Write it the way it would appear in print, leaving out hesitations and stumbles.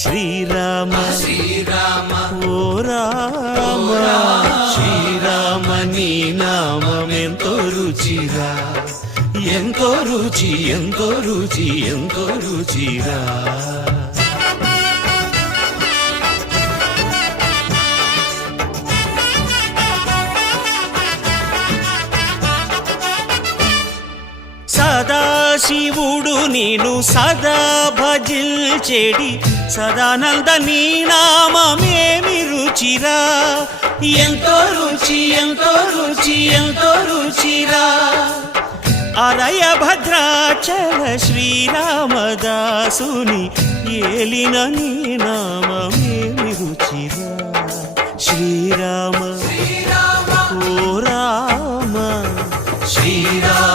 శ్రీరామ శ్రీరామ ఓ రామ శ్రీరామ నీ నామం ఎంతో రుచిరా, ఎంతో రుచి ఎంతో రుచి ఎంతో రుచిరా. సదాశివుడు నేను సదా భజిల్చెడి సదానంద నీ నామమేమి రుచిరా, ఎంతో రుచి ఎంతో రుచి ఎంతో రుచిరా. అరయ భద్రాచల శ్రీరామదాసుని ఏలిన నీ నామమేమి రుచిరా. శ్రీరామ ఓ రామ శ్రీరామ